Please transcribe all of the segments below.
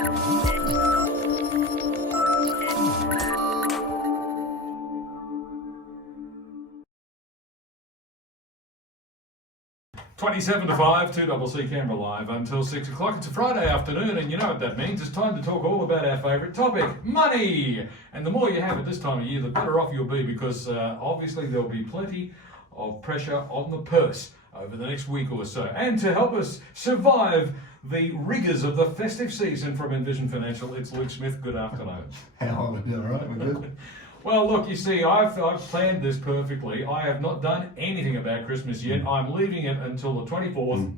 27 to 5, 2CC Canberra Live until 6 o'clock. It's a Friday afternoon, and you know what that means. It's time to talk all about our favourite topic, money. And the more you have at this time of year, the better off you'll be, because obviously there'll be plenty of pressure on the purse over the next week or so. And to help us survive the rigours of the festive season from Envision Financial, it's Luke Smith. Good afternoon. How are we doing? All right, we're good. Well, look, you see, I've planned this perfectly. I have not done anything about Christmas yet. I'm leaving it until the 24th.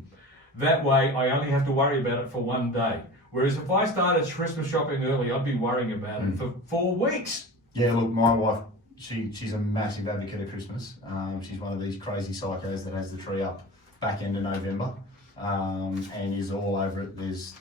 That way, I only have to worry about it for one day. Whereas if I started Christmas shopping early, I'd be worrying about it for 4 weeks. Yeah, look, my wife, she's a massive advocate of Christmas. She's one of these crazy psychos that has the tree up back end of November and is all over it. There's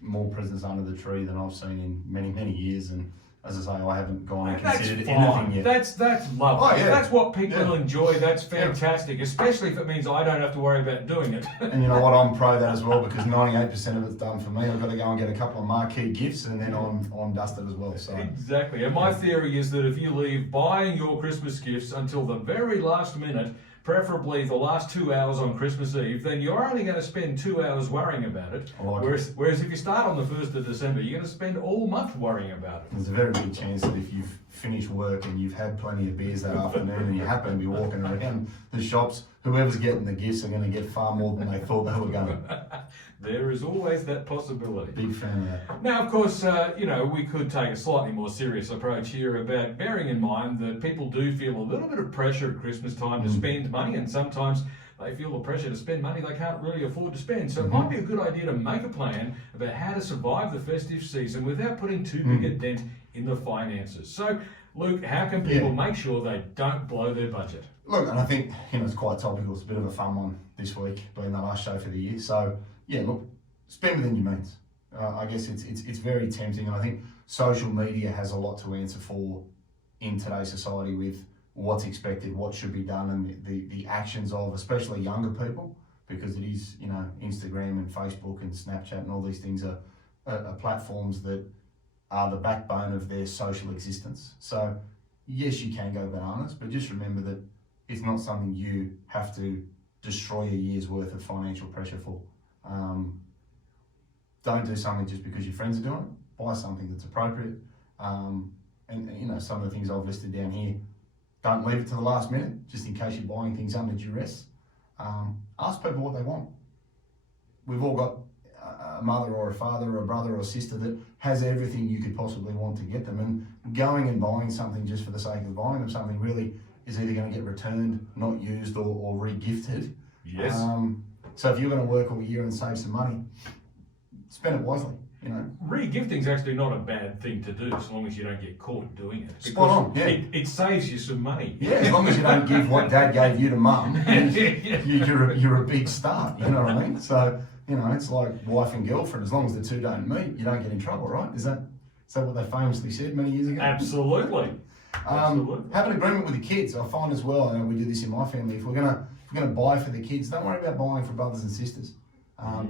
more presents under the tree than I've seen in many, many years. And as I say, I haven't gone and considered anything yet. That's lovely. Oh, yeah. That's what people enjoy. That's fantastic, especially if it means I don't have to worry about doing it. And you know what? I'm pro that as well, because 98% of it's done for me. I've got to go and get a couple of marquee gifts, and then I'm dusted as well. So exactly. And my theory is that if you leave buying your Christmas gifts until the very last minute, preferably the last 2 hours on Christmas Eve, then you're only going to spend 2 hours worrying about it. Whereas if you start on the 1st of December, you're going to spend all month worrying about it. There's a very big chance that if you've finished work and you've had plenty of beers that afternoon and you happen to be walking around the shops, whoever's getting the gifts are going to get far more than they thought they were going to. There is always that possibility. Big fan of that. Now, of course, we could take a slightly more serious approach here about bearing in mind that people do feel a little bit of pressure at Christmas time to spend money, and sometimes they feel the pressure to spend money they can't really afford to spend. So it might be a good idea to make a plan about how to survive the festive season without putting too big a dent in the finances. So, Luke, how can people make sure they don't blow their budget? Look, and I think it's quite topical. It's a bit of a fun one this week, being the last show for the year. So, yeah, look, spend within your means. I guess it's very tempting, and I think social media has a lot to answer for in today's society with what's expected, what should be done, and the actions of especially younger people, because it is, Instagram and Facebook and Snapchat and all these things are platforms that are the backbone of their social existence. So yes, you can go bananas, but just remember that it's not something you have to destroy a year's worth of financial pressure for. Don't do something just because your friends are doing it. Buy something that's appropriate. And some of the things I've listed down here, don't leave it to the last minute, just in case you're buying things under duress. Ask people what they want. We've all got a mother or a father or a brother or a sister that has everything you could possibly want to get them, and going and buying something just for the sake of buying them something really is either going to get returned, not used, or re-gifted. Yes. So if you're going to work all year and save some money, spend it wisely. Re-gifting's actually not a bad thing to do, as long as you don't get caught doing it. Spot on, yeah. It saves you some money. Yeah, as long as you don't give what Dad gave you to Mum, you're a big start. You know what I mean? So it's like wife and girlfriend. As long as the two don't meet, you don't get in trouble, right? Is that what they famously said many years ago? Absolutely. Have an agreement with the kids. I find as well, we do this in my family. If we're gonna buy for the kids, don't worry about buying for brothers and sisters.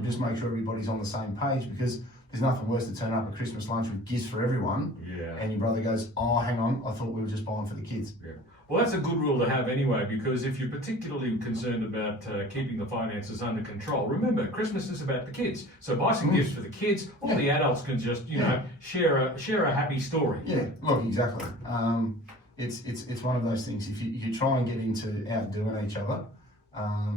Just make sure everybody's on the same page, because there's nothing worse to turn up at Christmas lunch with gifts for everyone, and your brother goes, "Oh, hang on, I thought we were just buying for the kids." Yeah. Well, that's a good rule to have anyway, because if you're particularly concerned about keeping the finances under control, remember, Christmas is about the kids. So buy some gifts for the kids. All the adults can just, share a happy story. Yeah, look, exactly. It's one of those things. If you try and get into outdoing each other,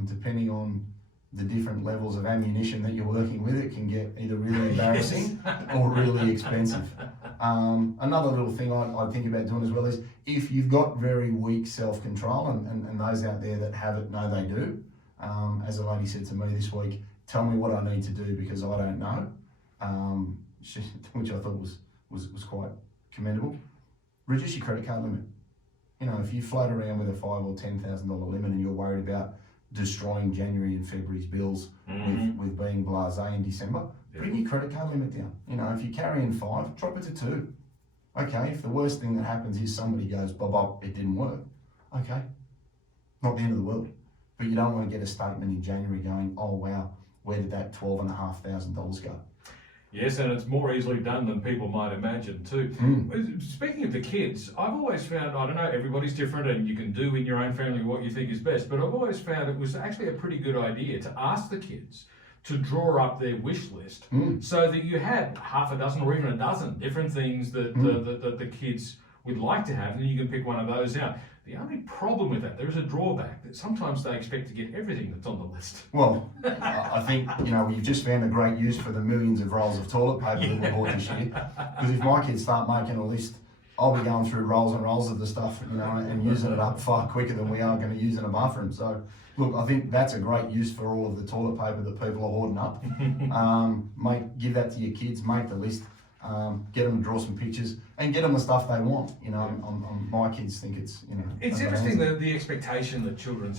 depending on the different levels of ammunition that you're working with, it can get either really embarrassing or really expensive. Another little thing I'd think about doing as well is, if you've got very weak self-control, and those out there that have it know they do, as a lady said to me this week, tell me what I need to do because I don't know, which I thought was quite commendable. Reduce your credit card limit. If you float around with a $5,000 or $10,000 limit and you're worried about destroying January and February's bills with being blasé in December, bring your credit card limit down. If you're carrying 5, drop it to 2. Okay, if the worst thing that happens is somebody goes, bob, it didn't work. Okay, not the end of the world. But you don't want to get a statement in January going, oh wow, where did that $12,500 go? Yes, and it's more easily done than people might imagine too. Speaking of the kids, I've always found, I don't know, everybody's different and you can do in your own family what you think is best, but I've always found it was actually a pretty good idea to ask the kids to draw up their wish list so that you had half a dozen or even a dozen different things that the kids would like to have, and then you can pick one of those out. The only problem with that, there is a drawback, that sometimes they expect to get everything that's on the list. Well, I think, we've just found a great use for the millions of rolls of toilet paper that we bought this year. Because if my kids start making a list, I'll be going through rolls and rolls of the stuff, and using it up far quicker than we are going to use in a bathroom. So, look, I think that's a great use for all of the toilet paper that people are hoarding up. Give that to your kids, make the list. Get them to draw some pictures and get them the stuff they want. My kids think it's It's interesting the expectation that children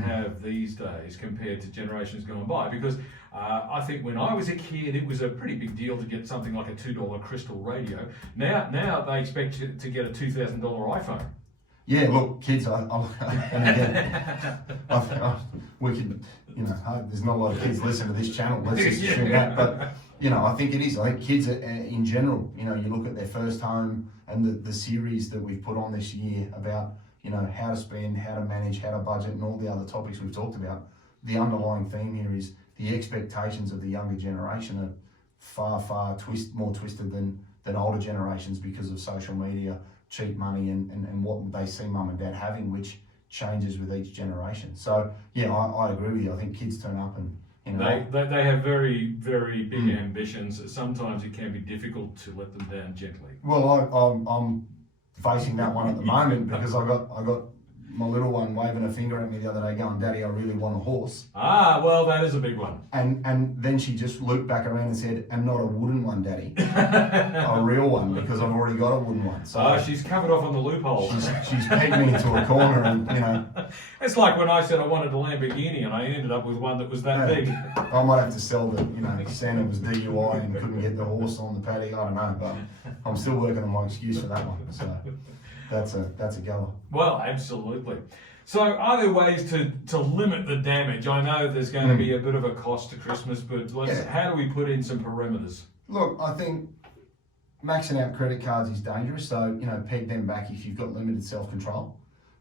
have these days compared to generations gone by, because I think when I was a kid it was a pretty big deal to get something like a $2 crystal radio. Now they expect you to get a $2,000 iPhone. Yeah, look, kids, and again, we can, there's not a lot of kids listening to this channel, let's just assume that, but, I think it is. I think kids in general, you look at their first home and the series that we've put on this year about, how to spend, how to manage, how to budget, and all the other topics we've talked about. The underlying theme here is the expectations of the younger generation are far more twisted than older generations because of social media, cheap money, and what they see mum and dad having, which changes with each generation. So yeah, I agree with you. I think kids turn up and they have very, very big ambitions. Sometimes it can be difficult to let them down gently. Well, I'm facing that one at the moment because I got my little one waving a finger at me the other day going, "Daddy, I really want a horse." Ah, well, that is a big one. And then she just looped back around and said, "And not a wooden one, Daddy, a real one, because I've already got a wooden one." So she's covered off on the loophole. She's pegged me into a corner, and It's like when I said I wanted a Lamborghini and I ended up with one that was that big. I might have to sell the, Santa was DUI and couldn't get the horse on the paddock. I don't know, but I'm still working on my excuse for that one. So that's a goer. Well, absolutely. So are there ways to limit the damage? I know there's going to be a bit of a cost to Christmas, but how do we put in some perimeters? Look, I think maxing out credit cards is dangerous. So, peg them back if you've got limited self-control.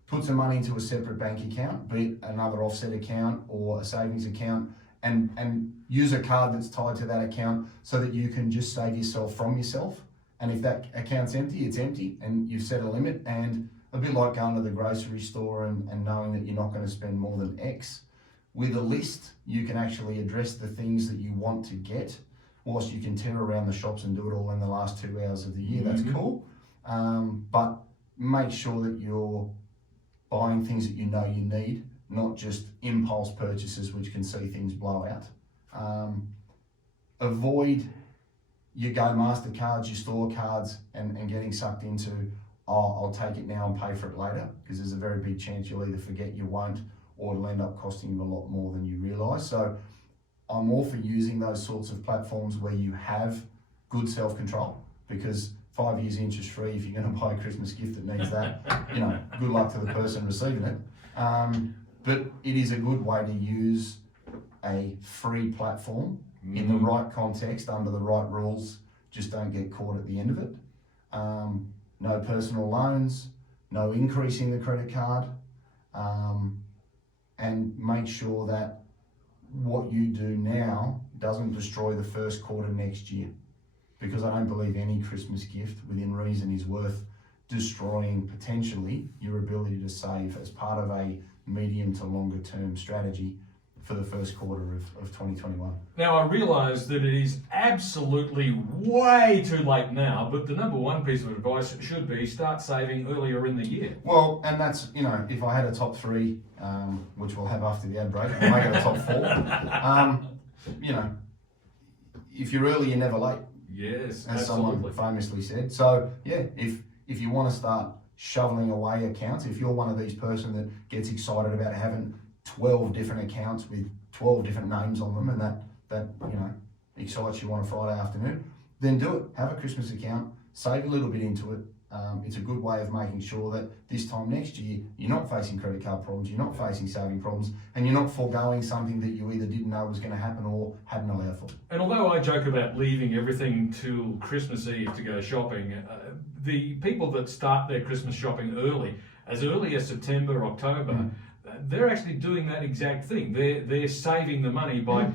Put some money into a separate bank account, be it another offset account or a savings account, and use a card that's tied to that account so that you can just save yourself from yourself. And if that account's empty, it's empty, and you've set a limit. And a bit like going to the grocery store and knowing that you're not going to spend more than X. With a list, you can actually address the things that you want to get, whilst you can tear around the shops and do it all in the last 2 hours of the year. That's cool. But make sure that you're buying things that you know you need, not just impulse purchases which can see things blow out. Avoid your Go MasterCards, your store cards, and getting sucked into, I'll take it now and pay for it later, because there's a very big chance you'll either forget, you won't, or it'll end up costing you a lot more than you realise. So I'm all for using those sorts of platforms where you have good self-control, because 5 years interest free, if you're going to buy a Christmas gift that needs that, good luck to the person receiving it. But it is a good way to use a free platform in the right context, under the right rules. Just don't get caught at the end of it. No personal loans, no increasing the credit card, and make sure that what you do now doesn't destroy the first quarter next year. Because I don't believe any Christmas gift within reason is worth destroying potentially your ability to save as part of a medium to longer term strategy for the first quarter of 2021. Now, I realise that it is absolutely way too late now, but the number one piece of advice should be start saving earlier in the year. Well, and that's, if I had a top three, which we'll have after the ad break, I'll make it a top four. If you're early, you're never late. Yes, as absolutely. Someone famously said. So, yeah, if you want to start shoveling away accounts, if you're one of these person that gets excited about having 12 different accounts with 12 different names on them, and that excites you on a Friday afternoon, then do it. Have a Christmas account, save a little bit into it, it's a good way of making sure that this time next year you're not facing credit card problems, you're not facing saving problems, and you're not foregoing something that you either didn't know was going to happen or hadn't allowed for. And although I joke about leaving everything till Christmas Eve to go shopping, the people that start their Christmas shopping early as September, October, they're actually doing that exact thing. They're saving the money by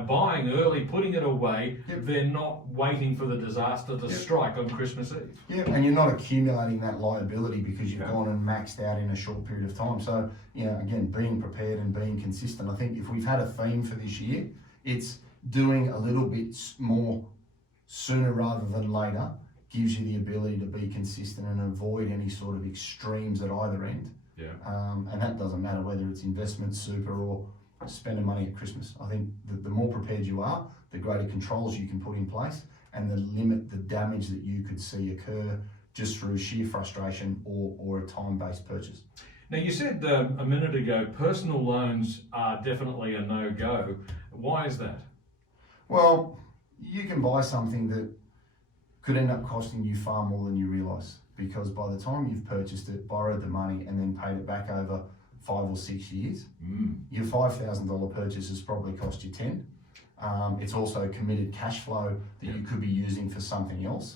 buying early, putting it away. They're not waiting for the disaster to strike on Christmas Eve. Yeah, and you're not accumulating that liability because you've gone and maxed out in a short period of time. So, again, being prepared and being consistent. I think if we've had a theme for this year, it's doing a little bit more sooner rather than later gives you the ability to be consistent and avoid any sort of extremes at either end. Yeah. And that doesn't matter whether it's investment, super, or spending money at Christmas. I think that the more prepared you are, the greater controls you can put in place and the damage that you could see occur just through sheer frustration or a time-based purchase. Now, you said a minute ago, personal loans are definitely a no-go. Why is that? Well, you can buy something that could end up costing you far more than you realise, because by the time you've purchased it, borrowed the money and then paid it back over 5 or 6 years, your $5,000 purchase has probably cost you 10. It's also committed cash flow that you could be using for something else.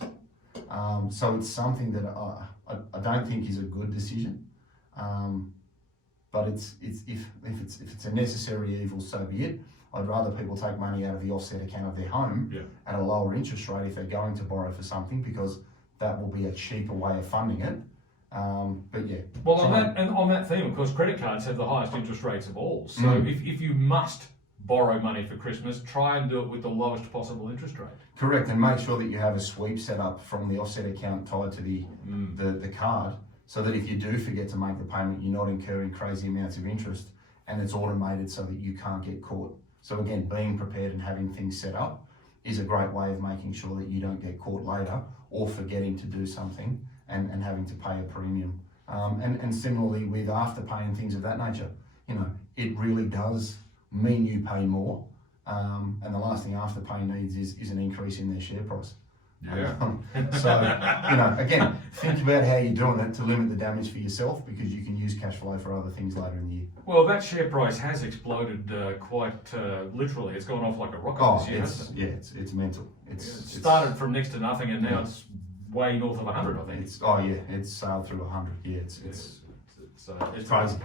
So it's something that I don't think is a good decision. But if it's a necessary evil, so be it. I'd rather people take money out of the offset account of their home at a lower interest rate if they're going to borrow for something, because that will be a cheaper way of funding it. But yeah. Well, on that theme, of course, credit cards have the highest interest rates of all. So if you must borrow money for Christmas, try and do it with the lowest possible interest rate. Correct, and make sure that you have a sweep set up from the offset account tied to the card, so that if you do forget to make the payment, you're not incurring crazy amounts of interest, and it's automated so that you can't get caught. So again, being prepared and having things set up is a great way of making sure that you don't get caught later or forgetting to do something and having to pay a premium. And similarly with Afterpay and things of that nature, it really does mean you pay more. And the last thing Afterpay needs is an increase in their share price. So, again, think about how you're doing it to limit the damage for yourself, because you can use cash flow for other things later in the year. Well, that share price has exploded quite literally. It's gone off like a rocket this year, hasn't it? It's mental. It started from next to nothing, and now it's way north of 100, I think. It's sailed through 100. Yeah, it's crazy.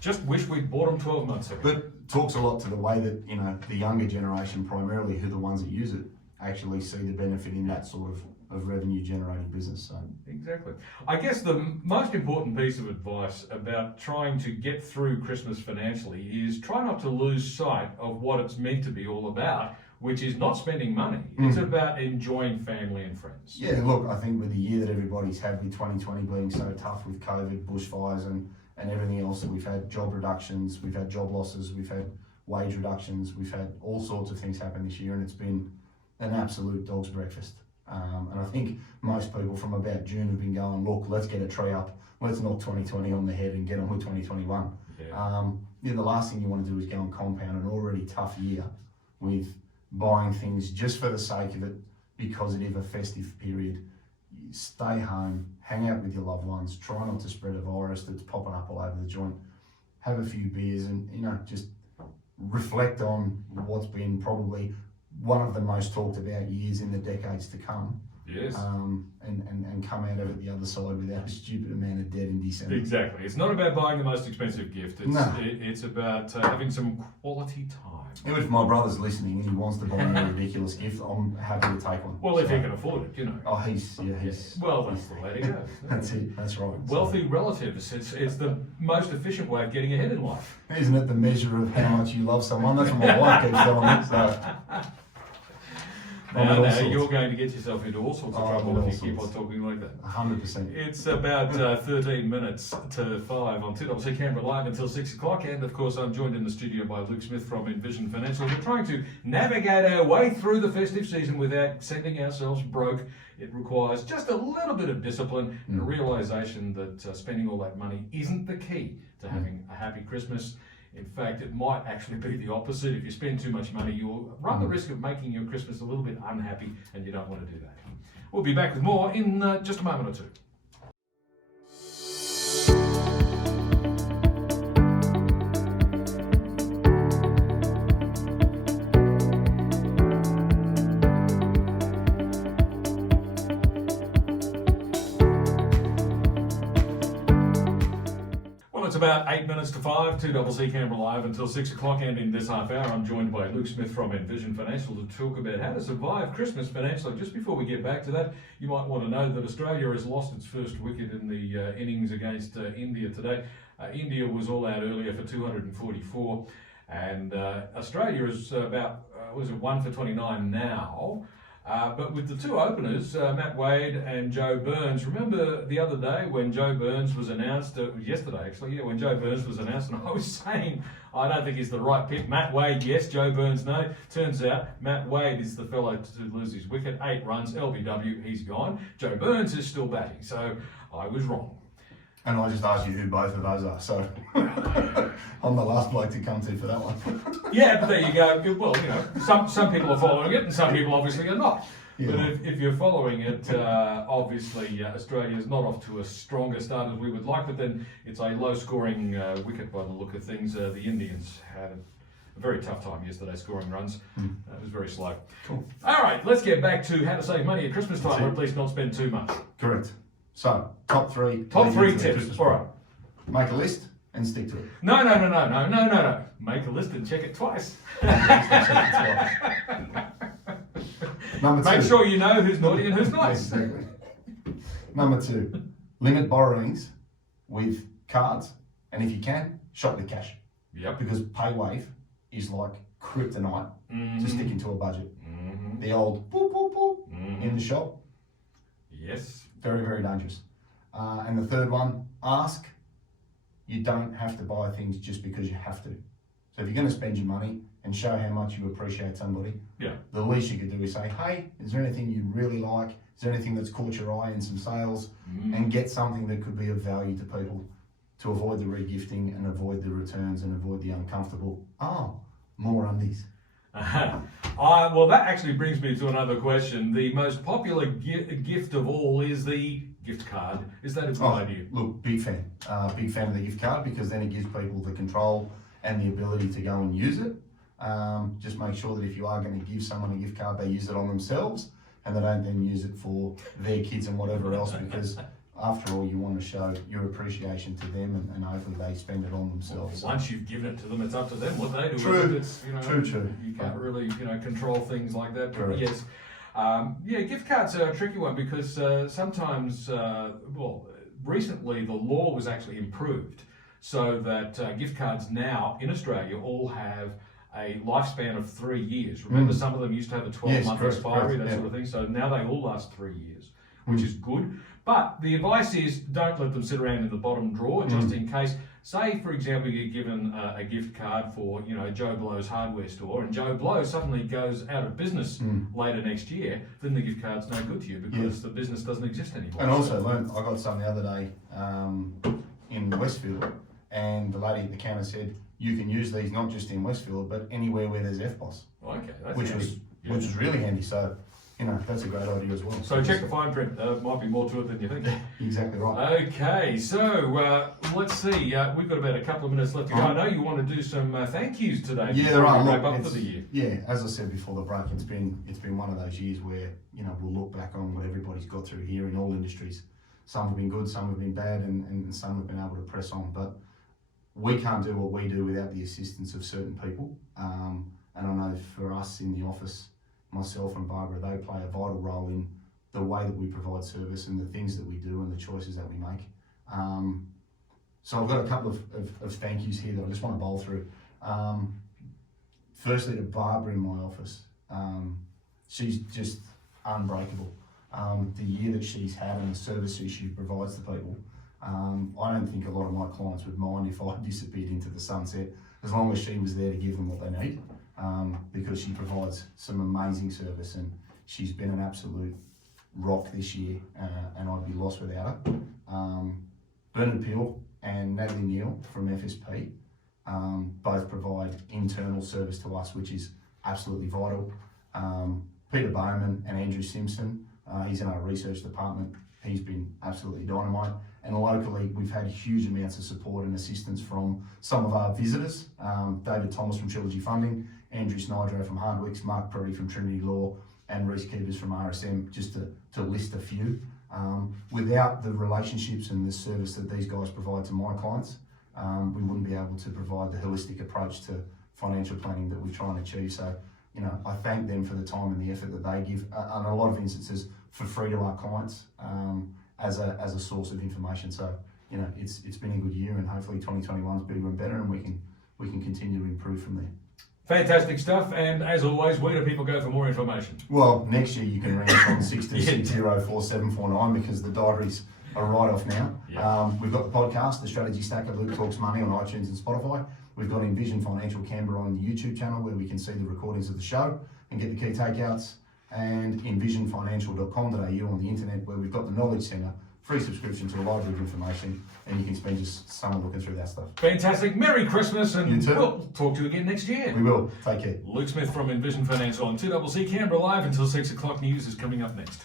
Just wish we'd bought them 12 months ago. But talks a lot to the way that the younger generation, primarily, who are the ones that use it, actually see the benefit in that sort of revenue generating business. So exactly. I guess the most important piece of advice about trying to get through Christmas financially is try not to lose sight of what it's meant to be all about, which is not spending money. It's about enjoying family and friends. Yeah, look, I think with the year that everybody's had, with 2020 being so tough with COVID, bushfires and everything else, that we've had job reductions, we've had job losses, we've had wage reductions, we've had all sorts of things happen this year, and it's been an absolute dog's breakfast. And I think most people from about June have been going, look, let's get a tree up, let's knock 2020 on the head and get on with 2021. The last thing you want to do is go and compound an already tough year with buying things just for the sake of it, because it is a festive period. Stay home, hang out with your loved ones, try not to spread a virus that's popping up all over the joint. Have a few beers and, just reflect on what's been probably one of the most talked about years in the decades to come. Yes. And come out of it the other side without a stupid amount of debt in December. Exactly. It's not about buying the most expensive gift. It's about having some quality time. Even if my brother's listening and he wants to buy me a ridiculous gift, I'm happy to take one. Well, if he can afford it, Oh, he's well, that's the way to go. That's it. That's right. Wealthy relatives. It's the most efficient way of getting ahead in life. Isn't it the measure of how much you love someone? That's what my wife keeps telling me. So. Now, you're going to get yourself into all sorts of trouble if you keep on talking like that. 100%. It's about 13 minutes to 5 on Talking Canberra Live until 6 o'clock. And of course, I'm joined in the studio by Luke Smith from Envision Financial. We're trying to navigate our way through the festive season without sending ourselves broke. It requires just a little bit of discipline and a realisation that spending all that money isn't the key to having a happy Christmas. In fact, it might actually be the opposite. If you spend too much money, you'll run the risk of making your Christmas a little bit unhappy, and you don't want to do that. We'll be back with more in just a moment or two. about 8 minutes to 5, 2CC Canberra Live until 6 o'clock, and in this half hour I'm joined by Luke Smith from Envision Financial to talk about how to survive Christmas financially. Just before we get back to that, you might want to know that Australia has lost its first wicket in the innings against India today. India was all out earlier for 244, and Australia is about, 1 for 29 now. But with the two openers, Matt Wade and Joe Burns, remember the other day when Joe Burns was announced, yesterday actually, when Joe Burns was announced, and I was saying, I don't think he's the right pick. Matt Wade, yes, Joe Burns, no. Turns out Matt Wade is the fellow to lose his wicket, 8 runs, LBW, he's gone. Joe Burns is still batting, so I was wrong. And I just asked you who both of those are, so I'm the last bloke to come to for that one. Yeah, but there you go. Well, some people are following it and some people obviously are not. Yeah. But if you're following it, obviously Australia is not off to a stronger start as we would like, but then it's a low-scoring wicket by the look of things. The Indians had a very tough time yesterday scoring runs. It was very slow. Cool. All right, let's get back to how to save money at Christmas time, or at least not spend too much. Correct. So, top three tips. All right. Make a list and stick to it. No. Make a list and check it twice. Number 2. Make sure you know who's naughty and who's nice. Exactly. Number 2, limit borrowings with cards, and if you can, shop with cash. Yep. Because PayWave is like kryptonite to sticking to a budget. The old boop boop boop in the shop. Yes. Very, very dangerous. And the third one, ask. You don't have to buy things just because you have to. So if you're going to spend your money and show how much you appreciate somebody, the least you could do is say, hey, is there anything you really like? Is there anything that's caught your eye in some sales? And get something that could be of value to people to avoid the regifting and avoid the returns and avoid the uncomfortable, more undies. Well, that actually brings me to another question. The most popular gift of all is the gift card. Is that a good idea? Look, big fan. Big fan of the gift card because then it gives people the control and the ability to go and use it. Just make sure that if you are going to give someone a gift card, they use it on themselves and they don't then use it for their kids and whatever else because after all, you want to show your appreciation to them and hopefully they spend it on themselves. Well, once you've given it to them, it's up to them what they do True. with it. It's, True. You can't really, control things like that. But Correct. yes. Gift cards are a tricky one because sometimes, recently the law was actually improved so that gift cards now in Australia all have a lifespan of 3 years. Remember, some of them used to have a 12-month expiry, that sort of thing. So now they all last 3 years, which is good. But the advice is don't let them sit around in the bottom drawer just in case. Say, for example, you're given a gift card for, Joe Blow's hardware store and Joe Blow suddenly goes out of business later next year, then the gift card's no good to you because the business doesn't exist anymore. And also learned, I got some the other day in Westfield and the lady at the counter said, you can use these not just in Westfield, but anywhere where there's FBOS. Okay, that's which was really handy. So, that's a great idea as well. So check the fine print. There might be more to it than you think. Exactly right. Okay, so let's see. We've got about a couple of minutes left to go. I know you want to do some thank yous today. Yeah, there are. Wrap up for the year. Yeah, as I said before the break, it's been one of those years where we'll look back on what everybody's got through here in all industries. Some have been good, some have been bad, and some have been able to press on. But we can't do what we do without the assistance of certain people. And I know for us in the office, myself and Barbara, they play a vital role in the way that we provide service and the things that we do and the choices that we make. So I've got a couple of thank yous here that I just want to bowl through. Firstly to Barbara in my office. She's just unbreakable. The year that she's had and the services she provides to people, I don't think a lot of my clients would mind if I disappeared into the sunset as long as she was there to give them what they need. Because she provides some amazing service and she's been an absolute rock this year and I'd be lost without her. Bernard Peel and Natalie Neal from FSP both provide internal service to us, which is absolutely vital. Peter Bowman and Andrew Simpson, he's in our research department. He's been absolutely dynamite. And locally, we've had huge amounts of support and assistance from some of our visitors. David Thomas from Trilogy Funding, Andrew Snydro from Hardwicks, Mark Purdy from Trinity Law, and Reece Keepers from RSM, just to list a few. Without the relationships and the service that these guys provide to my clients, we wouldn't be able to provide the holistic approach to financial planning that we try and achieve. So, you know, I thank them for the time and the effort that they give, and a lot of instances for free to our clients as a source of information. So, you know, it's been a good year, and hopefully 2021 is bigger and better, and we can continue to improve from there. Fantastic stuff, and as always, where do people go for more information? Well, next year you can ring us on 62604749 because the diaries are right off now. Yeah. We've got the podcast, The Strategy Stacker, Luke Talks Money on iTunes and Spotify. We've got Envision Financial Canberra on the YouTube channel where we can see the recordings of the show and get the key takeouts, and envisionfinancial.com.au on the internet where we've got the Knowledge Centre, free subscription to a library of information, and you can spend just summer looking through that stuff. Fantastic. Merry Christmas, and You too. we'll talk to you again next year. We will. Take care. Luke Smith from Envision Financial on 2CC Canberra Live until 6 o'clock. News is coming up next.